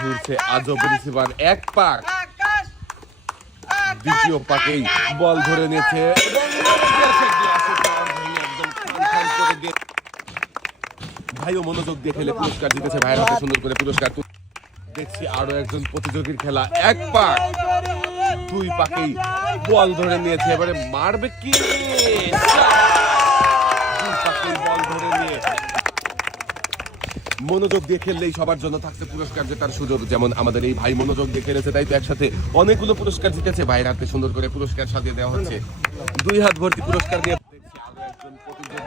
ঘুরছে আজব রিসিভার, এক পাক, দ্বিতীয় পাকেই বল ধরে নিয়েছে ভাইও মনোযোগ দিয়ে খেলে পুরস্কার জিতেছে, ভাইয়ের হাতে সুন্দর করে পুরস্কার। দেখছি আরো একজন প্রতিযোগীর খেলা, এক পাক, দুই পাকেই বল ধরে নিয়েছে, এবারে মারবে কি, দুই পাকেই বল ধরে নিয়ে মনোযোগ দিয়ে খেললেই সবার জন্য থাকছে পুরস্কার জেতার সুযোগ। যেমন আমাদের এই ভাই মনোযোগ দিয়ে খেলেছে, তাই তো একসাথে অনেকগুলো পুরস্কার জিতেছে। ভাইয়ের হাতে সুন্দর করে পুরস্কার সাজিয়ে দেওয়া হচ্ছে, দুই হাত ভর্তি পুরস্কার দিয়ে। আরো একজন প্রতিযোগী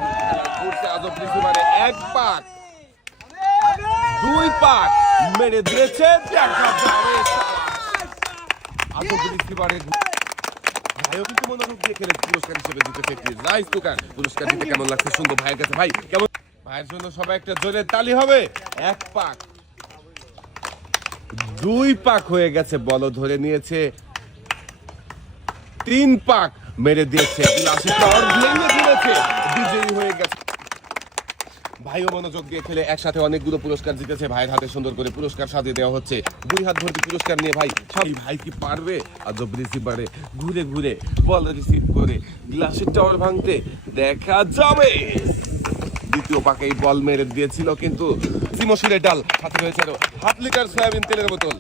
ঘুরছে আজব রিসিভারে, এক পাক, দুই পাক মেরে দিয়েছে, আজব রিসিভারে ভাইও কিন্তু মনোযোগ দিয়ে খেলে পুরস্কার হিসেবে জিতেছে একটি রাইস কুকার। পুরস্কার দিতে কেমন লাগছে শুনবো ভাইয়ের কাছে। ভাই কেমন? ভাইয়ের জন্য সবাই একটা জোরে তালি হবে। এক পাক, দুই পাক হয়ে গেছে, বল ধরে নিয়েছে, তিন পাক মেরে দিয়েছে, গ্লাসের টাওয়ার ভেঙে দিয়েছে, বিজয়ী হয়ে গেছে। ভাইও মনোযোগ দিয়ে খেলে একসাথে অনেকগুলো পুরস্কার জিতেছে। ভাইয়ের হাতে সুন্দর করে পুরস্কার সাজিয়ে দেওয়া হচ্ছে, দুই হাত ভর্তি পুরস্কার নিয়ে ভাই সবই। ভাই কি পারবে আজব রিসিভারে ঘুরে ঘুরে বল রিসিভ করে গ্লাসের টাওয়ার ভাঙতে? দেখা যাবে। দ্বিতীয় পাকেই বল মেরে দিয়েছিল, কিন্তু মসুরের ডাল হাতে রয়েছে আরো হাফ লিটার সয়াবিন তেলের বোতল।